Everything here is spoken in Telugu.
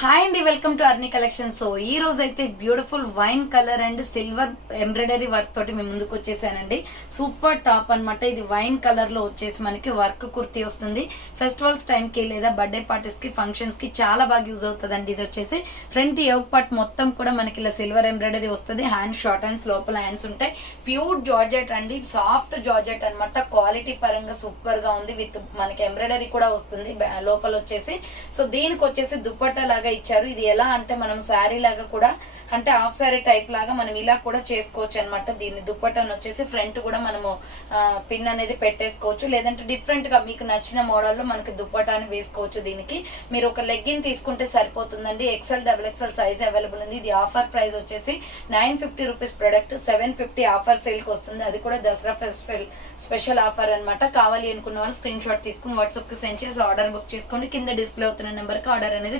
హాయ్ అండి, వెల్కమ్ టు అర్ని కలెక్షన్. సో ఈ రోజు అయితే beautiful wine colour and silver embroidery work తోటి మేము ముందుకు వచ్చేసానండి. సూపర్ టాప్ అన్నమాట. ఇది వైన్ కలర్ లో వచ్చేసి మనకి వర్క్ కుర్తీ వస్తుంది. ఫెస్టివల్స్ టైంకి లేదా బర్త్డే పార్టీస్ కి ఫంక్షన్స్ కి చాలా బాగా యూజ్ అవుతుందండి. ఇది వచ్చేసి ఫ్రంట్ యోగ్ పార్ట్ మొత్తం కూడా మనకి ఇలా సిల్వర్ ఎంబ్రాయిడరీ వస్తుంది. హ్యాండ్ షార్ట్ హ్యాండ్స్, లోపల హ్యాండ్స్ ఉంటాయి. ప్యూర్ జార్జెట్ అండి, సాఫ్ట్ జార్జెట్ అన్నమాట. క్వాలిటీ పరంగా సూపర్ గా ఉంది. విత్ మనకి ఎంబ్రాయిడరీ కూడా వస్తుంది లోపల వచ్చేసి. సో దీనికి వచ్చేసి దుపట్టా లాగా ఇచ్చారు. ఇది ఎలా అంటే మనం శారీ లాగా కూడా, అంటే హాఫ్ శారీ టైప్ లాగా మనం ఇలా కూడా చేసుకోవచ్చు అనమాట. దీన్ని దుప్పటాన్ని వచ్చేసి ఫ్రంట్ కూడా మనము పిన్ అనేది పెట్టేసుకోవచ్చు, లేదంటే డిఫరెంట్ గా మీకు నచ్చిన మోడల్లో మనకి దుప్పటాన్ని వేసుకోవచ్చు. దీనికి మీరు ఒక లెగ్గిన్ తీసుకుంటే సరిపోతుందండి. ఎక్సెల్, XXL సైజ్ అవైలబుల్ ఉంది. ఇది ఆఫర్ ప్రైస్ వచ్చేసి 950 రూపీస్ ప్రొడక్ట్ 750 ఆఫర్ సేల్ కి వస్తుంది. అది కూడా దసరా ఫెస్టివల్ స్పెషల్ ఆఫర్ అనమాట. కావాలి అనుకున్న వాళ్ళు స్క్రీన్ షాట్ తీసుకుని వాట్సాప్ కి సెండ్ చేసి ఆర్డర్ బుక్ చేసుకోండి. కింద డిస్ప్లే అవుతున్న నెంబర్ కి ఆర్డర్ అనేది